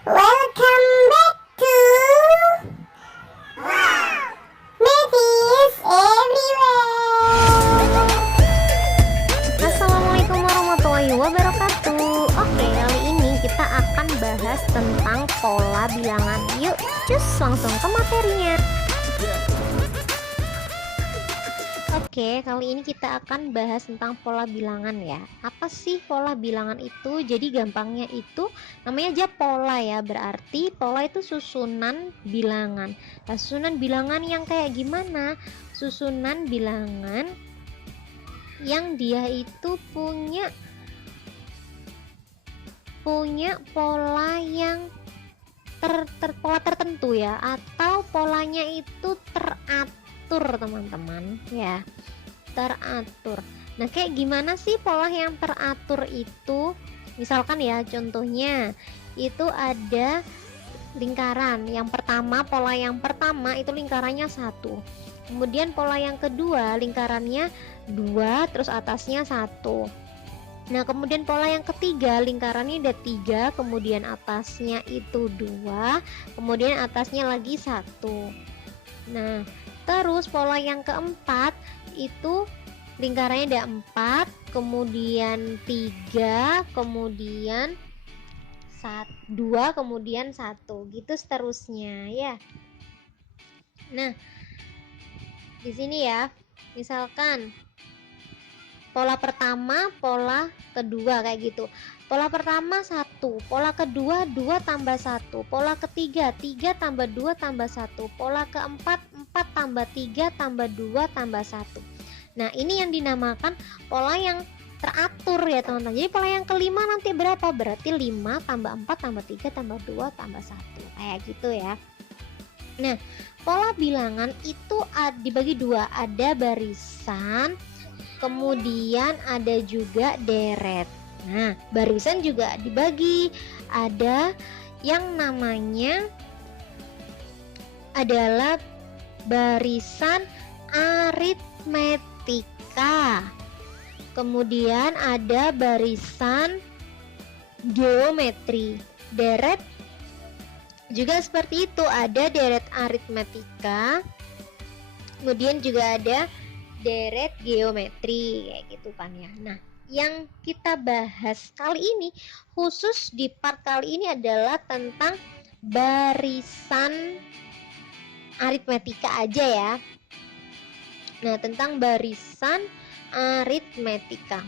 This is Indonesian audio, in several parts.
Welcome back to Mavis Everywhere. Assalamualaikum warahmatullahi wabarakatuh. Oke, kali ini kita akan bahas tentang pola bilangan. Yuk, cus langsung ke materinya. Oke, kali ini kita akan bahas tentang pola bilangan ya. Apa sih pola bilangan itu? Jadi gampangnya itu namanya aja pola ya. Berarti pola itu susunan bilangan. Nah, susunan bilangan yang kayak gimana? Susunan bilangan yang dia itu punya pola yang pola tertentu ya, atau polanya itu teratur teman-teman ya, teratur. Nah, kayak gimana sih pola yang teratur itu? Misalkan ya, contohnya itu ada lingkaran. Yang pertama, pola yang pertama itu lingkarannya 1. Kemudian pola yang kedua lingkarannya 2, terus atasnya 1. Nah, kemudian pola yang ketiga lingkarannya ada 3, kemudian atasnya itu 2, kemudian atasnya lagi 1. Nah, terus pola yang keempat itu lingkarannya ada 4, kemudian 3, kemudian 2, kemudian 1, gitu seterusnya ya. Nah, di sini ya, misalkan pola pertama, pola kedua kayak gitu. Pola pertama 1, pola kedua 2 tambah 1, pola ketiga 3 tambah 2 tambah 1, pola keempat 4 tambah 3 tambah 2 tambah 1. Nah, ini yang dinamakan pola yang teratur ya teman-teman. Jadi pola yang kelima nanti berapa? Berarti 5 tambah 4 tambah 3 tambah 2 tambah 1, kayak gitu ya. Nah, pola bilangan itu dibagi dua, ada barisan, kemudian ada juga deret. Nah, barisan juga dibagi, ada yang namanya adalah barisan aritmetika, kemudian ada barisan geometri. Deret juga seperti itu, ada deret aritmetika, kemudian juga ada deret geometri kayak gitu kan ya. Nah, yang kita bahas kali ini, khusus di part kali ini adalah tentang barisan aritmetika aja ya. Nah, tentang barisan aritmetika.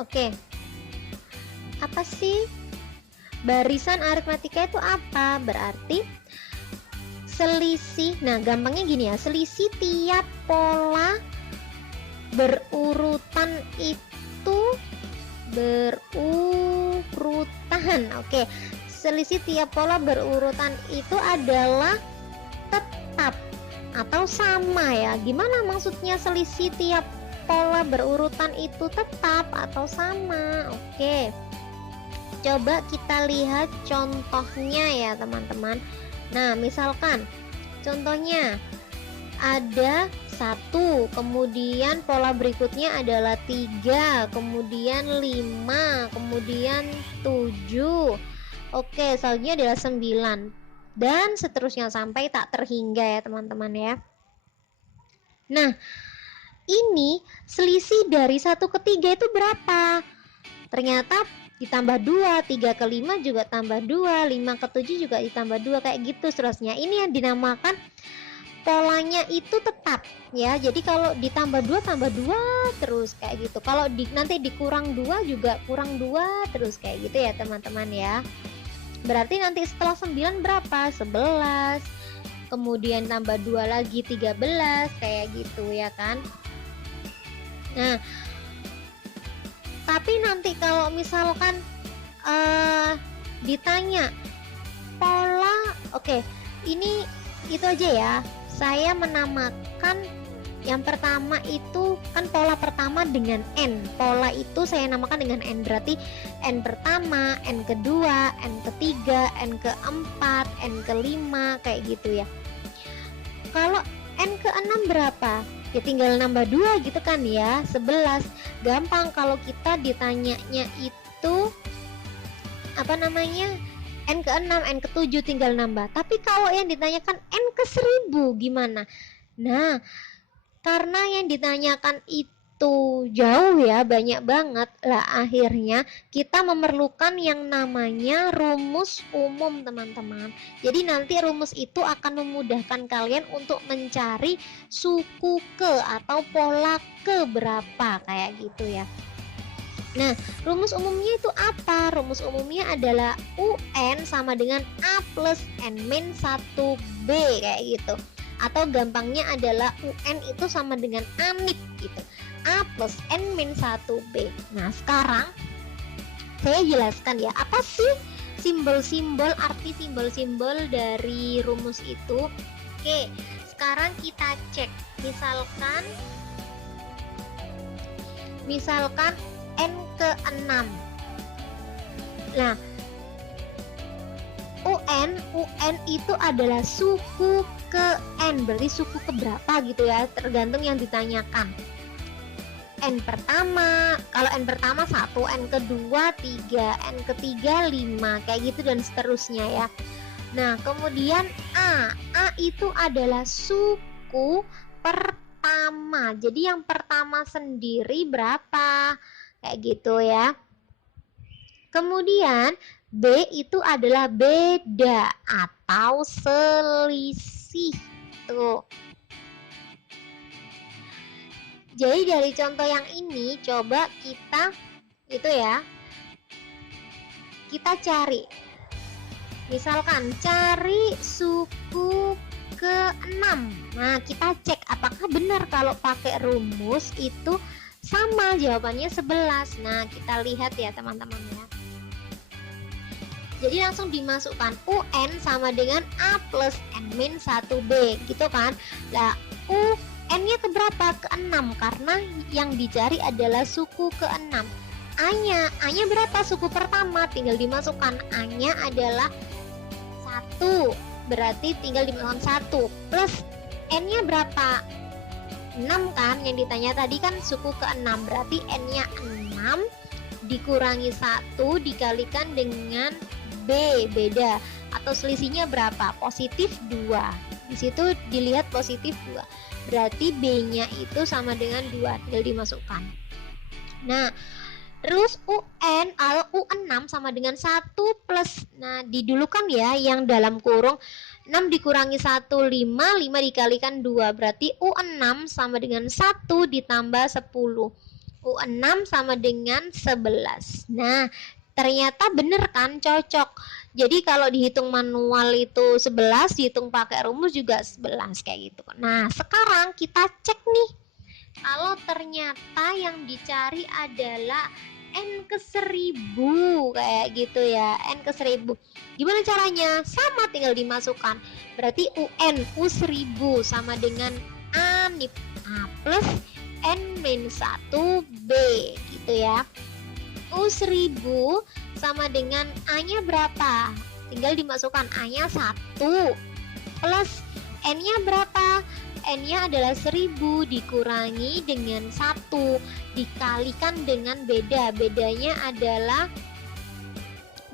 Oke. Apa sih barisan aritmetika itu apa? Berarti selisih, nah gampangnya gini ya, selisih tiap pola berurutan itu berurutan. Oke, selisih tiap pola berurutan itu adalah tetap atau sama ya. Gimana maksudnya selisih tiap pola berurutan itu tetap atau sama? Oke, coba kita lihat contohnya ya teman-teman. Nah, misalkan contohnya ada 1, kemudian pola berikutnya adalah 3, kemudian 5, kemudian 7. Oke, selanjutnya adalah 9 dan seterusnya sampai tak terhingga ya teman-teman ya. Nah, ini selisih dari 1 ke 3 itu berapa? Ternyata ditambah 2, 3 ke 5 juga tambah 2, 5 ke 7 juga ditambah 2, kayak gitu seterusnya. Ini yang dinamakan polanya itu tetap ya. Jadi kalau ditambah 2 tambah 2 terus kayak gitu. Kalau nanti dikurang 2 juga kurang 2 terus kayak gitu ya teman-teman ya. Berarti nanti setelah 9 berapa? 11. Kemudian tambah 2 lagi 13 kayak gitu ya kan. Nah, tapi nanti kalau misalkan ditanya pola, oke, ini itu aja ya. Saya menamakan yang pertama itu kan pola pertama dengan N. Pola itu saya namakan dengan N, berarti N pertama, N kedua, N ketiga, N keempat, N kelima kayak gitu ya. Kalau N ke-6 berapa? Ya tinggal nambah 2 gitu kan ya, 11. Gampang kalau kita ditanyanya itu apa namanya, n ke 6, n ke 7 tinggal nambah. Tapi kalau yang ditanyakan n ke 1000 gimana? Nah, karena yang ditanyakan itu jauh ya, banyak banget lah, akhirnya kita memerlukan yang namanya rumus umum teman-teman. Jadi nanti rumus itu akan memudahkan kalian untuk mencari suku ke atau pola ke berapa kayak gitu ya. Nah, rumus umumnya itu apa? Rumus umumnya adalah UN sama dengan A plus N min 1B kayak gitu. Atau gampangnya adalah UN itu sama dengan ANIP gitu, A plus N min 1B. Nah, sekarang saya jelaskan ya, apa sih simbol-simbol, arti simbol-simbol dari rumus itu. Oke, sekarang kita cek. Misalkan N ke 6. Nah, UN itu adalah suku ke N, berarti suku ke berapa gitu ya, tergantung yang ditanyakan. N pertama, kalau N pertama 1, N kedua 3, N ketiga 5, kayak gitu dan seterusnya ya. Nah, kemudian A itu adalah suku pertama. Jadi yang pertama sendiri berapa? Kayak gitu ya. Kemudian B itu adalah beda atau selisih. Tuh. Jadi dari contoh yang ini coba kita kita cari. Misalkan cari suku ke-6. Nah, kita cek apakah benar kalau pakai rumus itu sama, jawabannya 11. Nah, kita lihat ya teman-teman ya. Jadi langsung dimasukkan UN sama dengan A plus N min 1B gitu kan. Nah, UN-nya keberapa? Ke-6, karena yang dicari adalah suku ke-6. A-nya berapa? Suku pertama, tinggal dimasukkan. A-nya adalah 1, berarti tinggal dimasukkan 1 plus N-nya berapa? 6 kan, yang ditanya tadi kan suku ke-6, berarti N-nya 6 dikurangi 1 dikalikan dengan B, beda atau selisihnya berapa? Positif 2. Di situ dilihat positif 2. Berarti B-nya itu sama dengan 2, tinggal dimasukkan. Nah, terus UN atau U6 sama dengan 1 plus, nah didulukan ya yang dalam kurung 6 dikurangi 1, 5 dikalikan 2, berarti U6 sama dengan 1 ditambah 10. U6 sama dengan 11. Nah, ternyata bener kan, cocok. Jadi kalau dihitung manual itu 11, dihitung pakai rumus juga 11 kayak gitu. Nah, sekarang kita cek nih. Kalau ternyata yang dicari adalah N ke 1000 kayak gitu ya, N ke 1000. Gimana caranya? Sama, tinggal dimasukkan. Berarti UN U1000 sama dengan ANIP A plus N min 1B gitu ya. U1000 sama dengan A-nya berapa? Tinggal dimasukkan, A-nya 1 plus N-nya berapa? N-nya adalah 1000 dikurangi dengan 1 dikalikan dengan beda. Bedanya adalah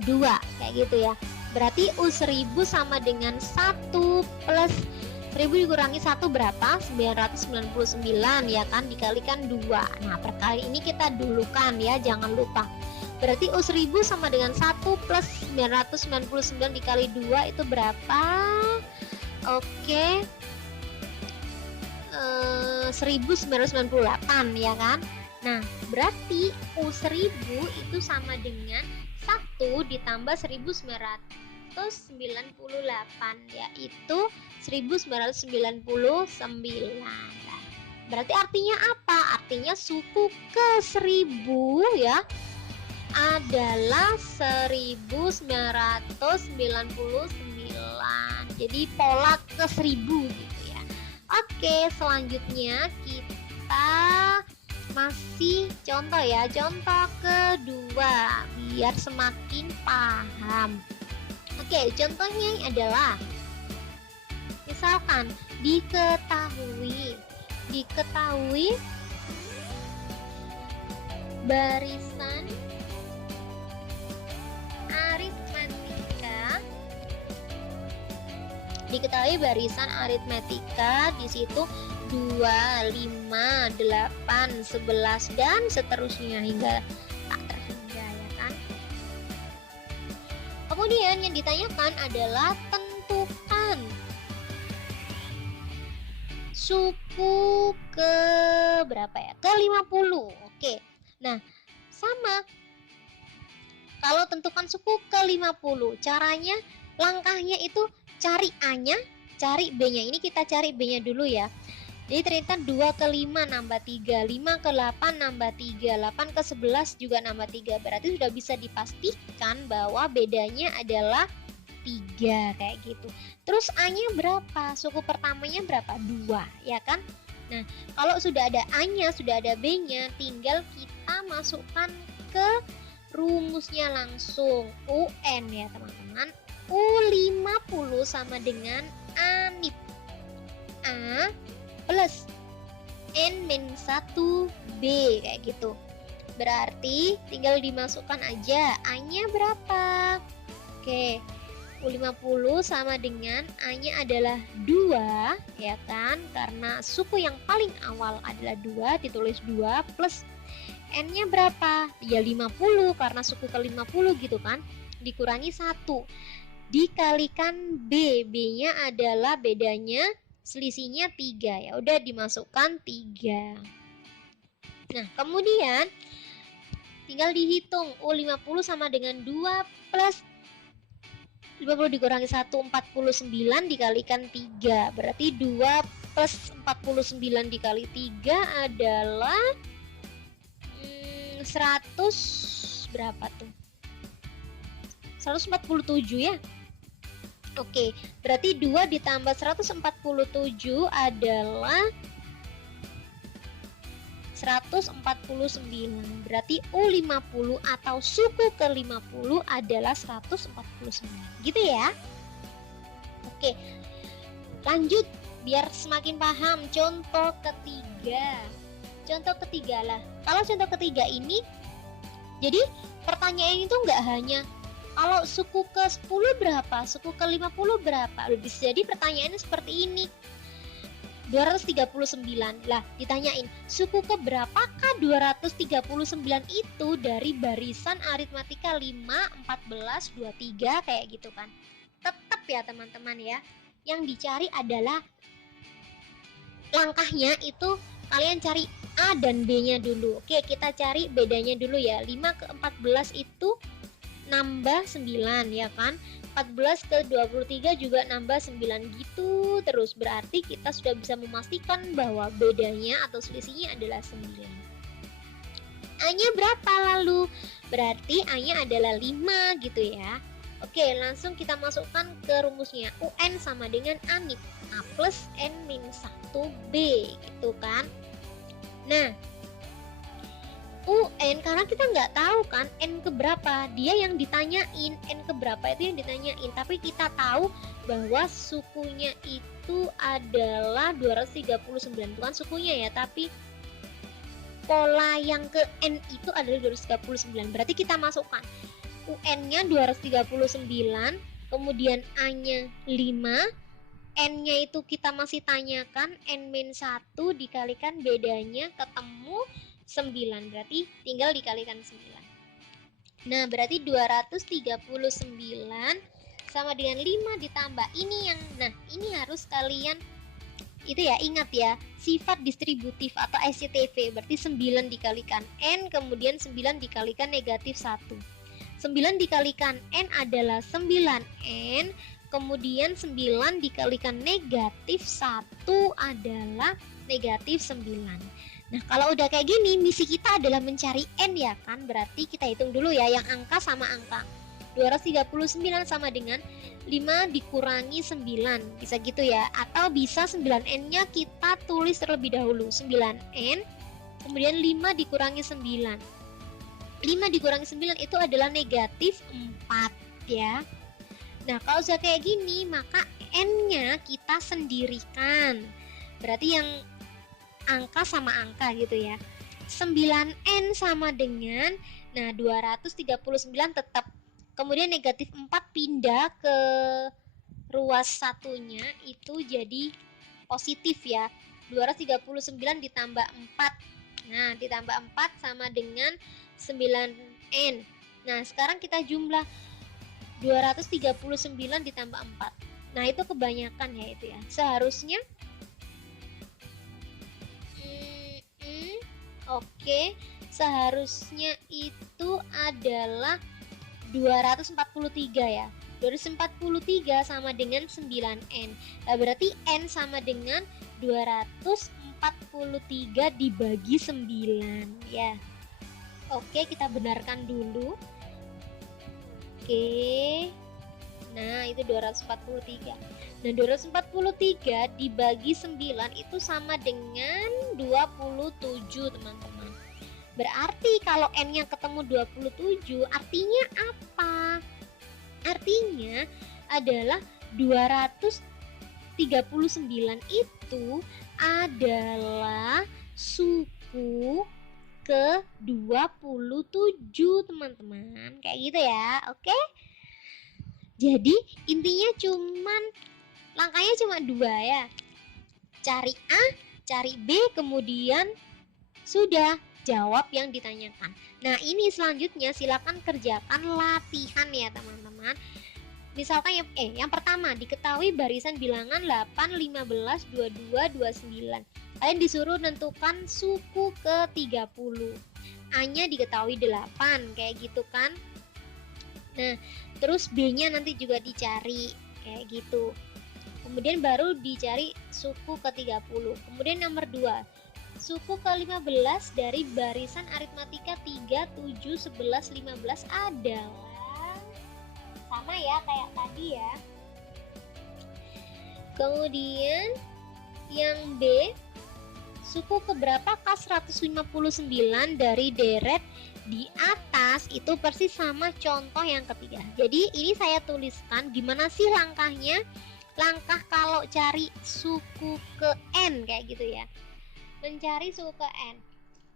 2 kayak gitu ya. Berarti U1000 sama dengan 1 plus 1000 dikurangi 1 berapa? 999 ya kan, dikalikan 2. Nah, per kali ini kita dulukan ya, jangan lupa. Berarti U1000 sama dengan 1 plus 999 dikali 2 itu berapa? Oke. 1998 ya kan. Nah, berarti U1000 itu sama dengan 1 ditambah 1998, yaitu 1999. Berarti artinya apa? Artinya suku ke 1000 ya adalah 1999. Jadi pola ke 1000 gitu ya. Oke, selanjutnya kita masih contoh ya, contoh kedua biar semakin paham. Oke, contohnya adalah misalkan diketahui Diketahui barisan aritmetika, di situ 2, 5, 8, 11 dan seterusnya hingga tak terhingga ya kan. Kemudian yang ditanyakan adalah tentukan suku ke berapa ya? Ke 50. Oke. Nah, sama. Kalau tentukan suku ke 50, caranya, langkahnya itu cari A-nya, cari B-nya. Ini kita cari B-nya dulu ya. Jadi ternyata 2 ke 5 nambah 3, 5 ke 8 nambah 3, 8 ke 11 juga nambah 3. Berarti sudah bisa dipastikan bahwa bedanya adalah 3 kayak gitu. Terus A-nya berapa? Suku pertamanya berapa? 2, ya kan? Nah, kalau sudah ada A-nya, sudah ada B-nya, tinggal kita masukkan ke rumusnya langsung. UN ya teman-teman. U50 sama dengan ANIP. A plus N-1B kayak gitu. Berarti tinggal dimasukkan aja A-nya berapa. Oke, U50 sama dengan A-nya adalah 2 ya kan, karena suku yang paling awal adalah 2, ditulis 2 plus N-nya berapa? Ya 50 karena suku ke 50 gitu kan, dikurangi 1 dikalikan B. B-nya adalah bedanya, selisihnya 3 ya. Udah dimasukkan 3. Nah, kemudian tinggal dihitung. U50 sama dengan 2 plus 50 dikurangi 1, 49 dikalikan 3. Berarti 2 plus 49 dikali 3 adalah 100 berapa tuh? 147 ya. Oke, berarti 2 ditambah 147 adalah 149. Berarti U50 atau suku ke-50 adalah 149. Gitu ya. Oke. Lanjut biar semakin paham. Contoh ketiga. Contoh ketiga lah. Kalau contoh ketiga ini, jadi pertanyaan itu nggak hanya kalau suku ke-10 berapa, suku ke-50 berapa. Bisa jadi pertanyaannya seperti ini. 239. Lah, ditanyain suku ke berapakah 239 itu dari barisan aritmatika 5, 14, 23 kayak gitu kan. Tetap ya teman-teman ya. Yang dicari adalah langkahnya itu kalian cari A dan B-nya dulu. Oke, kita cari bedanya dulu ya. 5 ke 14 itu nambah 9 ya kan. 14 ke 23 juga nambah 9 gitu terus. Berarti kita sudah bisa memastikan bahwa bedanya atau selisihnya adalah 9. A-nya berapa lalu? Berarti A-nya adalah 5 gitu ya. Oke, langsung kita masukkan ke rumusnya. UN sama dengan ANIP. A plus N-1B gitu kan. Nah, UN karena kita nggak tahu kan N keberapa, dia yang ditanyain N keberapa itu yang ditanyain, tapi kita tahu bahwa sukunya itu adalah 239, bukan sukunya ya, tapi pola yang ke N itu adalah 239. Berarti kita masukkan UN-nya 239, kemudian A-nya 5, N-nya itu kita masih tanyakan N-1 dikalikan bedanya ketemu 9, berarti tinggal dikalikan 9. Nah, berarti 239 sama dengan 5 ditambah ini yang, nah ini harus kalian itu ya, ingat ya, sifat distributif atau SCTV. Berarti 9 dikalikan N, kemudian 9 dikalikan negatif 1. 9 dikalikan N adalah 9N, kemudian 9 dikalikan negatif 1 adalah negatif 9. Nah, kalau udah kayak gini, misi kita adalah mencari N ya kan. Berarti kita hitung dulu ya yang angka sama angka. 239 sama dengan 5 dikurangi 9. Bisa gitu ya. Atau bisa 9N-nya kita tulis terlebih dahulu. 9N, kemudian 5 dikurangi 9. 5 dikurangi 9 itu adalah negatif 4 ya. Nah, kalau sudah kayak gini, maka N-nya kita sendirikan. Berarti yang angka sama angka gitu ya. 9N sama dengan, nah 239 tetap. Kemudian negatif 4 pindah ke ruas satunya, itu jadi positif ya. 239 ditambah 4. Nah, ditambah 4 sama dengan 9N. Nah, sekarang kita jumlah 239 ditambah 4. Nah, itu kebanyakan ya itu ya. Seharusnya oke, seharusnya itu adalah 243 ya. 243 sama dengan 9N. Nah, berarti N sama dengan 243 dibagi 9 ya. Oke, kita benarkan dulu. Oke. Nah, itu 243. Nah, 243 dibagi 9 itu sama dengan 27, teman-teman. Berarti kalau N-nya ketemu 27, artinya apa? Artinya adalah 239 itu adalah suku ke-27, teman-teman. Kayak gitu ya, oke? Jadi intinya langkahnya cuma 2 ya. Cari A, cari B, kemudian sudah jawab yang ditanyakan. Nah, ini selanjutnya silakan kerjakan latihan ya, teman-teman. Misalkan yang pertama, diketahui barisan bilangan 8, 15, 22, 29. Kalian disuruh menentukan suku ke-30. A-nya diketahui 8, kayak gitu kan. Nah, terus B-nya nanti juga dicari, kayak gitu. Kemudian baru dicari suku ke-30. Kemudian nomor 2, suku ke-15 dari barisan aritmatika 3, 7, 11, 15 adalah sama ya kayak tadi ya. Kemudian yang B, suku keberapa K159 dari deret di atas itu persis sama contoh yang ketiga. Jadi ini saya tuliskan gimana sih langkahnya. Langkah kalau cari suku ke N kayak gitu ya. Mencari suku ke N.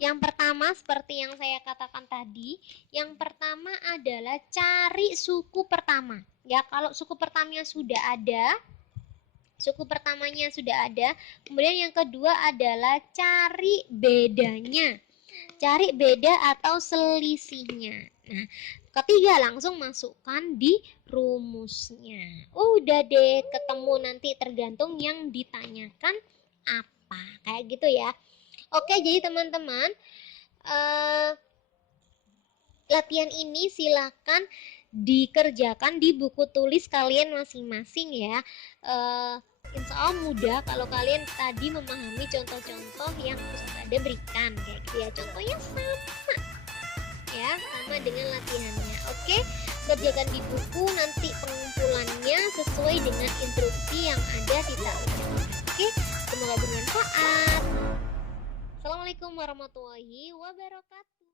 Yang pertama seperti yang saya katakan tadi, yang pertama adalah cari suku pertama. Ya, kalau suku pertamanya sudah ada, kemudian yang kedua adalah cari bedanya. Cari beda atau selisihnya. Nah, ketiga langsung masukkan di rumusnya. Udah deh, ketemu nanti tergantung yang ditanyakan apa. Kayak gitu ya. Oke, jadi teman-teman, latihan ini silakan dikerjakan di buku tulis kalian masing-masing ya. Insya Allah mudah kalau kalian tadi memahami contoh-contoh yang Ustazah berikan kayak gitu ya. Contohnya sama dengan latihannya. Oke, kerjakan di buku, nanti pengumpulannya sesuai dengan instruksi yang ada di tabel. Oke, semoga bermanfaat. Assalamualaikum warahmatullahi wabarakatuh.